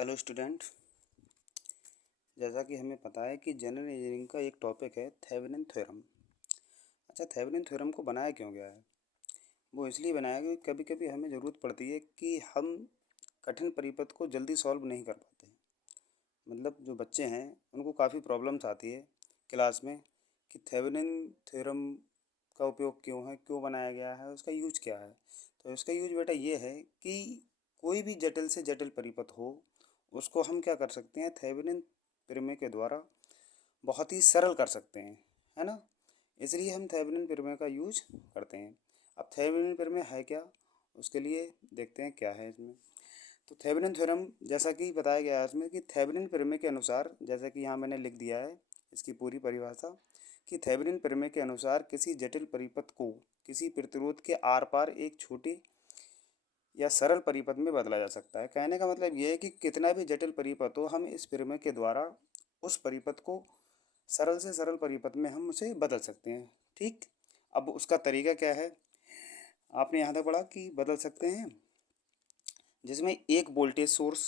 Hello student. जैसा कि हमें पता है कि जनरल इंजीनियरिंग का एक टॉपिक है थेवेनिन थ्योरम। अच्छा, थेवेनिन थ्योरम को बनाया क्यों गया है? वो इसलिए बनाया गया कि कभी कभी हमें ज़रूरत पड़ती है कि हम कठिन परिपथ को जल्दी सॉल्व नहीं कर पाते। मतलब जो बच्चे हैं उनको काफ़ी प्रॉब्लम्स आती है क्लास में कि थेवेनिन थ्योरम का उपयोग क्यों है, क्यों बनाया गया है, उसका यूज क्या है। तो इसका यूज बेटा ये है कि कोई भी जटिल से जटिल परिपथ हो उसको हम क्या कर सकते हैं, थेवेनिन प्रमेय के द्वारा बहुत ही सरल कर सकते हैं, है ना। इसलिए हम थेवेनिन प्रमेय का यूज करते हैं। अब थेवेनिन प्रमेय है क्या, उसके लिए देखते हैं क्या है इसमें। तो थेवेनिन थ्योरम जैसा कि बताया गया है इसमें कि थेवेनिन प्रमेय के अनुसार, जैसा कि यहाँ मैंने लिख दिया है इसकी पूरी परिभाषा, कि थेवेनिन प्रमेय के अनुसार किसी जटिल परिपथ को किसी प्रतिरोध के आर पार एक छोटे या सरल परिपथ में बदला जा सकता है। कहने का मतलब ये है कि कितना भी जटिल परिपथ हो, हम इस प्रमेय के द्वारा उस परिपथ को सरल से सरल परिपथ में हम उसे बदल सकते हैं। ठीक, अब उसका तरीका क्या है, आपने यहाँ तक पढ़ा कि बदल सकते हैं जिसमें एक वोल्टेज सोर्स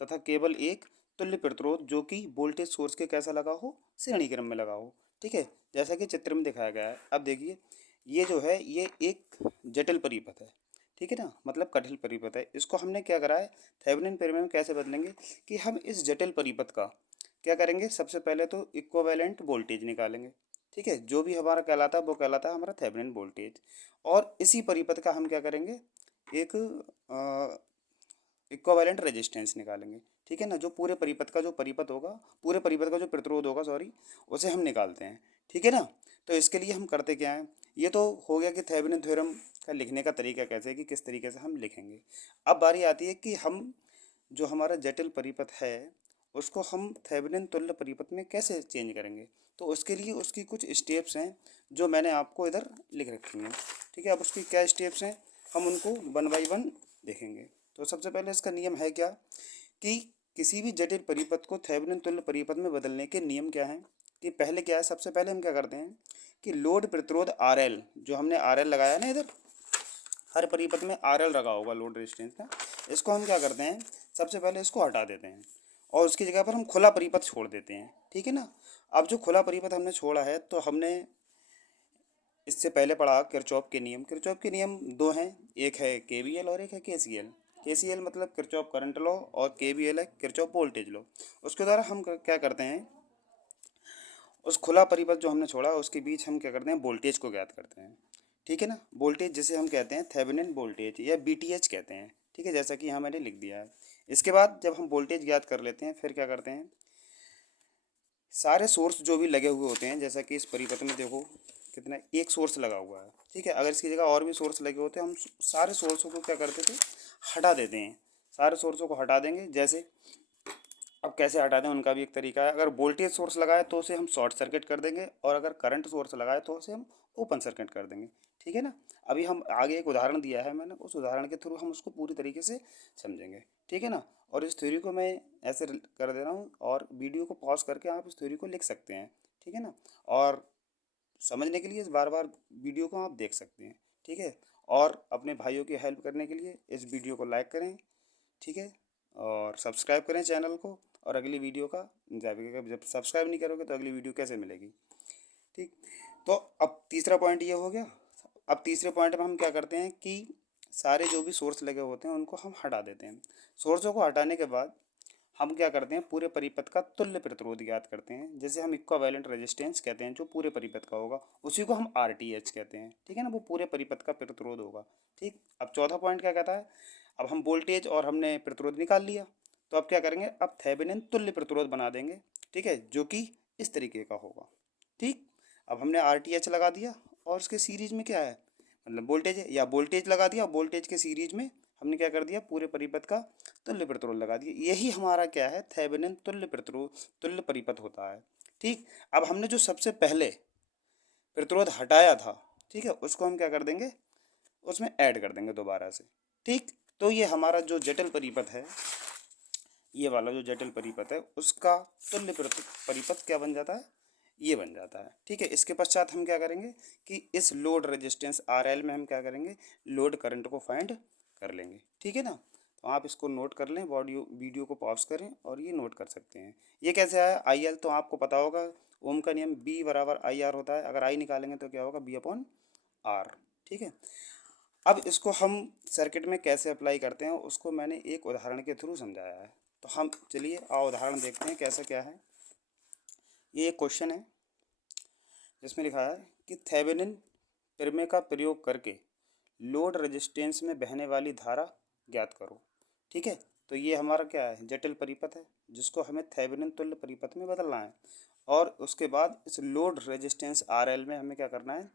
तथा केवल एक तुल्य प्रतिरोध जो कि वोल्टेज सोर्स के कैसा लगा हो, श्रेणी क्रम में लगा हो। ठीक है, जैसा कि चित्र में दिखाया गया है। अब देखिए, ये जो है ये एक जटिल परिपथ है, ठीक है ना, मतलब कठिन परिपथ है। इसको हमने क्या करा है, थेवेनिन प्रमेय में कैसे बदलेंगे कि हम इस जटिल परिपथ का क्या करेंगे, सबसे पहले तो इक्विवेलेंट वोल्टेज निकालेंगे। ठीक है, जो भी हमारा कहलाता है वो कहलाता है हमारा थेवेनिन वोल्टेज। और इसी परिपथ का हम क्या करेंगे, एक इक्विवेलेंट रेजिस्टेंस निकालेंगे। ठीक है ना, जो पूरे परिपथ का जो परिपथ होगा, पूरे परिपथ का जो प्रतिरोध होगा, सॉरी, उसे हम निकालते हैं। ठीक है ना। तो इसके लिए हम करते क्या हैं, ये तो हो गया कि थेवेनिन थ्योरम का लिखने का तरीका कैसे है, कि किस तरीके से हम लिखेंगे। अब बारी आती है कि हम जो हमारा जटिल परिपथ है उसको हम थेवेनिन तुल्य परिपथ में कैसे चेंज करेंगे। तो उसके लिए उसकी कुछ स्टेप्स हैं जो मैंने आपको इधर लिख रखी हैं। ठीक है, अब उसकी क्या स्टेप्स हैं, हम उनको वन बाई वन देखेंगे। तो सबसे पहले इसका नियम है क्या, कि किसी भी जटिल परिपथ को थेवेनिन तुल्य परिपथ में बदलने के नियम क्या हैं, कि पहले क्या है, सबसे पहले हम क्या करते हैं कि लोड प्रतिरोध आर एल, जो हमने आर एल लगाया ना इधर, हर परिपथ में आर एल लगा होगा लोड रेजिस्टेंस का, इसको हम क्या करते हैं, सबसे पहले इसको हटा देते हैं और उसकी जगह पर हम खुला परिपथ छोड़ देते हैं। ठीक है ना। अब जो खुला परिपथ हमने छोड़ा है, तो हमने इससे पहले पढ़ा किरचॉफ के नियम। किरचॉफ के नियम दो हैं, एक है केवीएल और एक है केसीएल। केसीएल मतलब किरचॉफ करंट लॉ, और केवीएल है किरचॉफ वोल्टेज लॉ। उसके द्वारा हम क्या करते हैं, उस खुला परिपथ जो हमने छोड़ा उसके बीच हम क्या करते हैं, वोल्टेज को ज्ञात करते हैं। ठीक है ना, वोल्टेज जिसे हम कहते हैं थेवेनिन वोल्टेज या बीटीएच कहते हैं। ठीक है, जैसा कि यहाँ मैंने लिख दिया है। इसके बाद जब हम वोल्टेज ज्ञात कर लेते हैं, फिर क्या करते हैं, सारे सोर्स जो भी लगे हुए होते हैं, जैसा कि इस परिपथ में देखो कितना, एक सोर्स लगा हुआ है। ठीक है, अगर इसकी जगह और भी सोर्स लगे होते हैं, हम सारे सोर्सों को क्या करते थे, हटा देते हैं। सारे सोर्सों को हटा देंगे। जैसे अब कैसे हटा दें उनका भी एक तरीका है। अगर वोल्टेज सोर्स लगाए तो उसे हम शॉर्ट सर्किट कर देंगे, और अगर करंट सोर्स लगाए तो उसे हम ओपन सर्किट कर देंगे। ठीक है ना। अभी हम आगे एक उदाहरण दिया है मैंने, उस उदाहरण के थ्रू हम उसको पूरी तरीके से समझेंगे। ठीक है ना। और इस थ्योरी को मैं ऐसे कर दे रहा हूँ, और वीडियो को पॉज करके आप इस थ्योरी को लिख सकते हैं। ठीक है ना। और समझने के लिए इस बार बार वीडियो को आप देख सकते हैं। ठीक है। और अपने भाइयों की हेल्प करने के लिए इस वीडियो को लाइक करें। ठीक है, और सब्सक्राइब करें चैनल को, और अगली वीडियो का इंतजार करिएगा। जब सब्सक्राइब नहीं करोगे तो अगली वीडियो कैसे मिलेगी। ठीक, तो अब तीसरा पॉइंट ये हो गया। अब तीसरे पॉइंट में हम क्या करते हैं कि सारे जो भी सोर्स लगे होते हैं उनको हम हटा देते हैं। सोर्सों को हटाने के बाद हम क्या करते हैं, पूरे परिपथ का तुल्य प्रतिरोध ज्ञात करते हैं, जैसे हम इक्विवेलेंट रेजिस्टेंस कहते हैं, जो पूरे परिपथ का होगा उसी को हम आरटीएच कहते हैं। ठीक है ना, वो पूरे परिपथ का प्रतिरोध होगा। ठीक, अब चौथा पॉइंट क्या कहता है, अब हम वोल्टेज और हमने प्रतिरोध निकाल लिया, तो अब क्या करेंगे, अब थेवेनिन तुल्य प्रतिरोध बना देंगे। ठीक है, जो कि इस तरीके का होगा। ठीक, अब हमने आरटीएच लगा दिया, और उसके सीरीज में क्या है, मतलब वोल्टेज है, या वोल्टेज लगा दिया, वोल्टेज के सीरीज में हमने क्या कर दिया, पूरे परिपथ का तुल्य प्रतिरोध लगा दिया। यही हमारा क्या है, थेवेनिन तुल्य प्रतिरोध, तुल्य परिपथ होता है। ठीक, अब हमने जो सबसे पहले प्रतिरोध हटाया था, ठीक है, उसको हम क्या कर देंगे, उसमें ऐड कर देंगे दोबारा से। ठीक, तो ये हमारा जो जटिल परिपथ है, ये वाला जो जटिल परिपथ है उसका तुल्य परिपथ क्या बन जाता है, ये बन जाता है। ठीक है, इसके पश्चात हम क्या करेंगे कि इस लोड रेजिस्टेंस आर एल में हम क्या करेंगे, लोड करंट को फाइंड कर लेंगे। ठीक है ना। तो आप इसको नोट कर लें, वीडियो को पॉज करें और ये नोट कर सकते हैं। ये कैसे आया आई एल, तो आपको पता होगा ओम का नियम बी बराबर आई आर होता है। अगर आई निकालेंगे तो क्या होगा, बी अपॉन आर। ठीक है, अब इसको हम सर्किट में कैसे अप्लाई करते हैं उसको मैंने एक उदाहरण के थ्रू समझाया है। तो हम चलिए उदाहरण देखते हैं कैसा क्या है। ये एक क्वेश्चन है जिसमें लिखा है कि थेवेनिन प्रमेय का प्रयोग करके लोड रेजिस्टेंस में बहने वाली धारा ज्ञात करो। ठीक है, तो ये हमारा क्या है, जटिल परिपथ है जिसको हमें थेवेनिन तुल्य परिपथ में बदलना है। और उसके बाद इस लोड रेजिस्टेंस आर एल में हमें क्या करना है,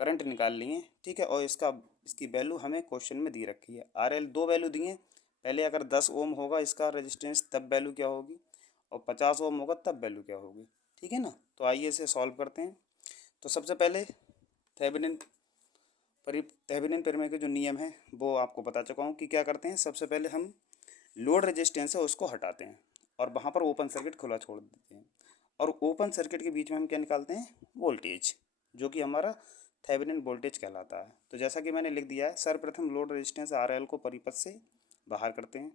करंट निकाल लिए। ठीक है, और इसकी वैल्यू हमें क्वेश्चन में दी रखी है। आर एल दो वैल्यू दी हैं, पहले अगर 10 ओम होगा इसका रेजिस्टेंस तब वैल्यू क्या होगी, और 50 ओम होगा तब वैल्यू क्या होगी। ठीक है ना, तो आइए इसे सॉल्व करते हैं। तो सबसे पहले थेवेनिन थेवेनिन प्रमेय के जो नियम है वो आपको बता चुका हूँ कि क्या करते हैं। सबसे पहले हम लोड रेजिस्टेंस है उसको हटाते हैं और वहाँ पर ओपन सर्किट खुला छोड़ देते हैं, और ओपन सर्किट के बीच में हम क्या निकालते हैं, वोल्टेज, जो कि हमारा थेवेनिन वोल्टेज कहलाता है। तो जैसा कि मैंने लिख दिया है, सर्वप्रथम लोड रेजिस्टेंस आर एल को परिपथ से बाहर करते हैं।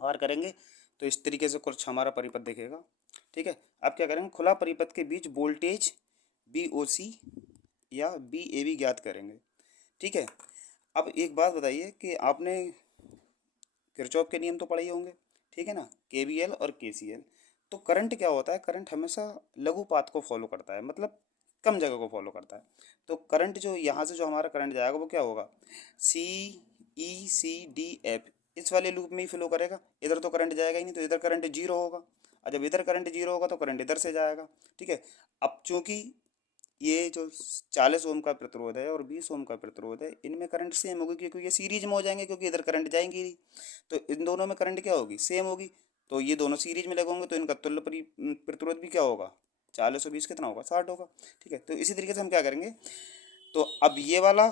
बाहर करेंगे तो इस तरीके से कुछ हमारा परिपथ दिखेगा। ठीक है, अब क्या करेंगे, खुला परिपथ के बीच वोल्टेज बी ओ सी या बी ए बी ज्ञात करेंगे। ठीक है, अब एक बात बताइए कि आपने किरचॉफ के नियम तो पढ़े ही होंगे। ठीक है ना, केवीएल और केसीएल। तो करंट क्या होता है, करंट हमेशा लघु पाथ को फॉलो करता है, मतलब कम जगह को फॉलो करता है। तो करंट जो यहाँ से जो हमारा करंट जाएगा वो क्या होगा, सी ई सी डी एफ, इस वाले लूप में ही फ्लो करेगा। इधर तो करंट जाएगा ही नहीं, तो इधर करंट जीरो होगा, और जब इधर करंट जीरो होगा तो करंट इधर से जाएगा। ठीक है, अब चूंकि ये जो 40 ओम का प्रतिरोध है और 20 ओम का प्रतिरोध है, इनमें करंट सेम होगी क्योंकि ये सीरीज में हो जाएंगे, क्योंकि इधर करंट जाएंगी नहीं। तो इन दोनों में करंट क्या होगी, सेम होगी। तो ये दोनों सीरीज में लगे होंगे तो इनका तुल्य प्रतिरोध भी क्या होगा, 40 और 20 कितना होगा, 60 होगा। ठीक है, तो इसी तरीके से हम क्या करेंगे, तो अब ये वाला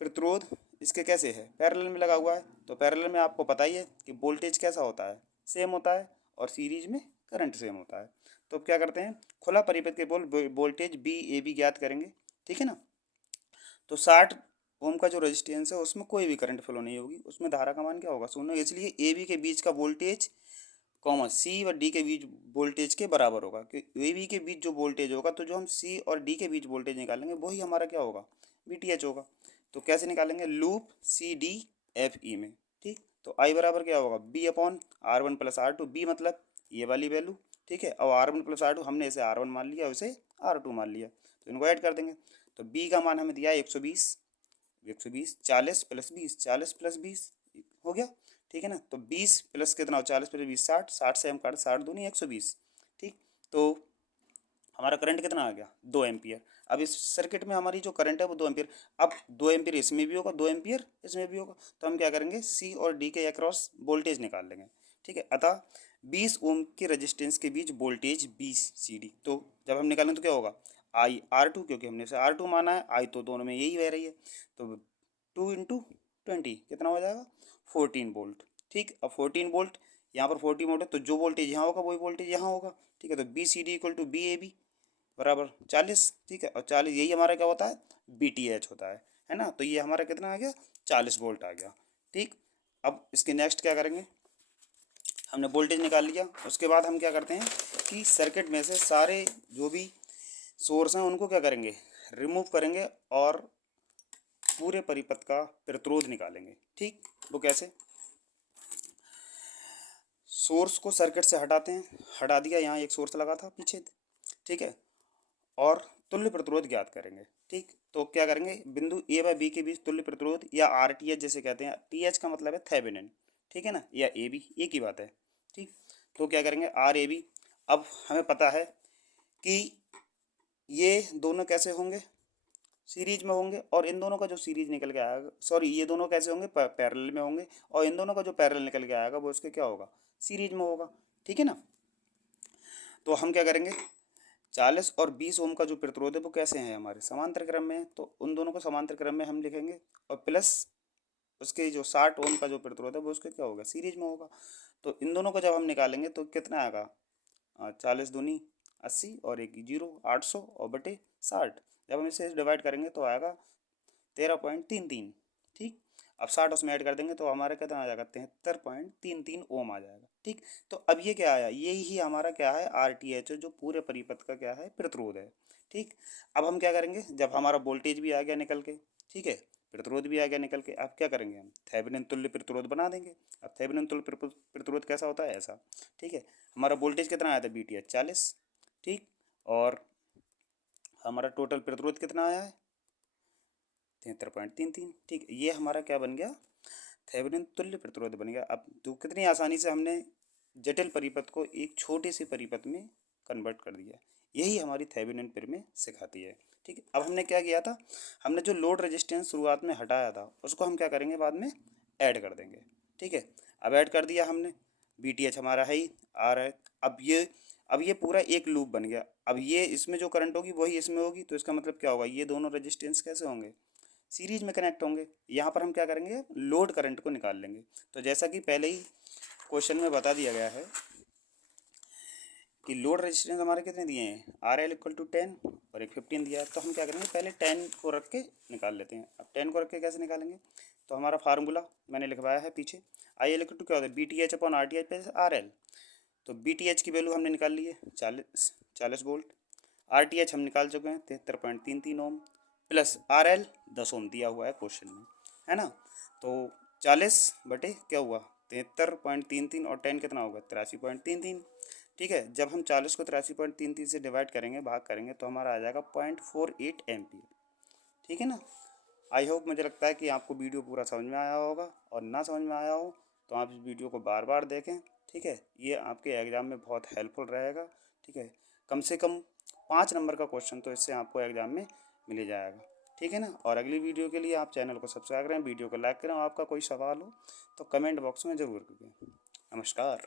प्रतिरोध इसके कैसे है, पैरेलल में लगा हुआ है। तो पैरेलल में आपको पता ही है कि वोल्टेज कैसा होता है, सेम होता है, और सीरीज में करंट सेम होता है। तो अब क्या करते हैं, खुला परिपथ के वोल्टेज बी ए बी ज्ञात करेंगे। ठीक है ना, तो 60 ओम का जो रेजिस्टेंस है उसमें कोई भी करंट फ्लो नहीं होगी, उसमें धारा का मान क्या होगा, शून्य। इसलिए ए बी के बीच का वोल्टेज कॉमा सी और डी के बीच वोल्टेज के बराबर होगा। क्योंकि ए बी के बीच जो वोल्टेज होगा, तो जो हम सी और डी के बीच वोल्टेज निकालेंगे वही हमारा क्या होगा, बी टी एच होगा। तो कैसे निकालेंगे, loop C D F E में। ठीक, तो आई बराबर क्या होगा, B upon R one plus R two, B मतलब ये वाली वैल्यू। ठीक है, अब R one plus R two हमने इसे आर वन मान लिया, इसे आर टू मान लिया, तो इनको ऐड कर देंगे। तो बी का मान हमें दिया है 120, 120 40 प्लस 20, 40 प्लस 20 हो गया। ठीक है ना, तो 20 प्लस कितना हो, 40 प्लस 20 60, 60 से हम काट 60 दूनी 120। ठीक, तो हमारा करंट कितना आ गया, 2 एम्पियर। अब इस सर्किट में हमारी जो करंट है वो 2 एम्पियर। अब 2 एम्पियर इसमें भी होगा, 2 एम्पियर इसमें भी होगा, तो हम क्या करेंगे, सी और डी के अक्रॉस वोल्टेज निकाल लेंगे। ठीक है, अतः 20 ओम के रेजिस्टेंस के बीच वोल्टेज 20 सी डी। तो जब हम निकालें तो क्या होगा, आई आर टू, क्योंकि हमने इसे आर टू माना है, आई तो दोनों में यही रह रही है, तो 2 × 20 कितना हो जाएगा, 14 वोल्ट। ठीक, अब 14 वोल्ट, यहाँ पर 40 वोल्ट है, तो जो वोल्टेज यहाँ होगा वही वोल्टेज यहाँ होगा। ठीक है, तो B C D equal to B A B बराबर 40। ठीक है, और 40 यही हमारा क्या होता है, बी टी एच होता है ना। तो ये हमारा कितना आ गया, 40 वोल्ट आ गया। ठीक, अब इसके नेक्स्ट क्या करेंगे, हमने वोल्टेज निकाल लिया, उसके बाद हम क्या करते हैं कि सर्किट में से सारे जो भी सोर्स हैं उनको क्या करेंगे, रिमूव करेंगे और पूरे परिपथ का प्रतिरोध निकालेंगे। ठीक, वो कैसे, सोर्स को सर्किट से हटाते हैं, हटा दिया, यहाँ एक सोर्स लगा था पीछे। ठीक है, और तुल्य प्रतिरोध ज्ञात करेंगे। ठीक, तो क्या करेंगे, बिंदु ए व बी के बीच तुल्य प्रतिरोध या आर टी एच जैसे कहते हैं, टी एच का मतलब है थेवेनिन। ठीक है ना, या ए बी, एक ही बात है। ठीक, तो क्या करेंगे, आर ए बी। अब हमें पता है कि ये दोनों कैसे होंगे, सीरीज में होंगे, और इन दोनों का जो सीरीज निकल के आएगा, सॉरी ये दोनों कैसे होंगे, पैरेलल में होंगे, और इन दोनों का जो पैरेलल निकल के आएगा वो उसके क्या होगा, सीरीज में होगा। ठीक है ना, तो हम क्या करेंगे, 40 और 20 ओम का जो प्रतिरोध है वो कैसे हैं, हमारे समांतर क्रम में है, तो उन दोनों को समांतर क्रम में हम लिखेंगे, और प्लस उसके जो 60 ओम का जो प्रतिरोध है वो उसके क्या होगा, सीरीज में होगा। तो इन दोनों को जब हम निकालेंगे तो कितना आएगा, 40 दूनी 80 और एक जीरो, 800 और बटे 60। जब हम इसे डिवाइड करेंगे तो आएगा 13.33। ठीक, अब 60 उसमें ऐड कर देंगे तो हमारा कितना आ जाएगा, 73.33 ओम आ जाएगा। ठीक, तो अब ये क्या आया, ये ही हमारा क्या है, RTH जो पूरे परिपथ का क्या है, प्रतिरोध है। ठीक, अब हम क्या करेंगे, जब हमारा वोल्टेज भी आ गया निकल के, ठीक है, प्रतिरोध भी आ गया निकल के, अब क्या करेंगे, हम थेवेनिन तुल्य प्रतिरोध बना देंगे। अब थेवेनिन तुल्य प्रतिरोध कैसा होता है, ऐसा। ठीक है, हमारा वोल्टेज कितना आया था, VTH 40। ठीक, और हमारा टोटल प्रतिरोध कितना आया है, 73.33। ठीक, ये हमारा क्या बन गया, थेवेनिन तुल्य प्रतिरोध बन गया। अब तो कितनी आसानी से हमने जटिल परिपथ को एक छोटे से परिपथ में कन्वर्ट कर दिया। यही हमारी थेवेनिन प्रमेय सिखाती है। ठीक है, अब हमने क्या किया था, हमने जो लोड रेजिस्टेंस शुरुआत में हटाया था उसको हम क्या करेंगे, बाद में ऐड कर देंगे। ठीक है, अब ऐड कर दिया हमने, VTH हमारा है ही, आ रहा है। अब ये पूरा एक लूप बन गया। अब ये इसमें जो करंट होगी वही इसमें होगी, तो इसका मतलब क्या होगा, ये दोनों रेजिस्टेंस कैसे होंगे, सीरीज में कनेक्ट होंगे। यहाँ पर हम क्या करेंगे, लोड करंट को निकाल लेंगे। तो जैसा कि पहले ही क्वेश्चन में बता दिया गया है कि लोड रेजिस्टेंस हमारे कितने दिए हैं, RL = 10 और एक 15 दिया है। तो हम क्या करेंगे, पहले 10 को रख के निकाल लेते हैं। अब 10 को रख के कैसे निकालेंगे, तो हमारा फार्मूला मैंने लिखवाया है पीछे, IL = क्या होता है, BTH/RTH पे RL। तो BTH की वैल्यू हमने निकाल ली है 40 वोल्ट, RTH हम निकाल चुके हैं 73.33 ओम, प्लस RL 10 ओम दिया हुआ है क्वेश्चन में, है ना। तो 40 बटे क्या हुआ, 73.33 और 10 कितना होगा, 83.33। ठीक है, जब हम 40 को 83.33 से डिवाइड करेंगे, भाग करेंगे, तो हमारा आ जाएगा 0.48 एम्पियर। ठीक है ना। आई होप, मुझे लगता है कि आपको वीडियो पूरा समझ में आया होगा, और ना समझ में आया हो तो आप इस वीडियो को बार बार देखें। ठीक है, ये आपके एग्ज़ाम में बहुत हेल्पफुल रहेगा। ठीक है, कम से कम 5 नंबर का क्वेश्चन तो इससे आपको एग्ज़ाम में मिल ही जाएगा। ठीक है ना। और अगली वीडियो के लिए आप चैनल को सब्सक्राइब करें, वीडियो को लाइक करें, और आपका कोई सवाल हो तो कमेंट बॉक्स में ज़रूर करें। नमस्कार।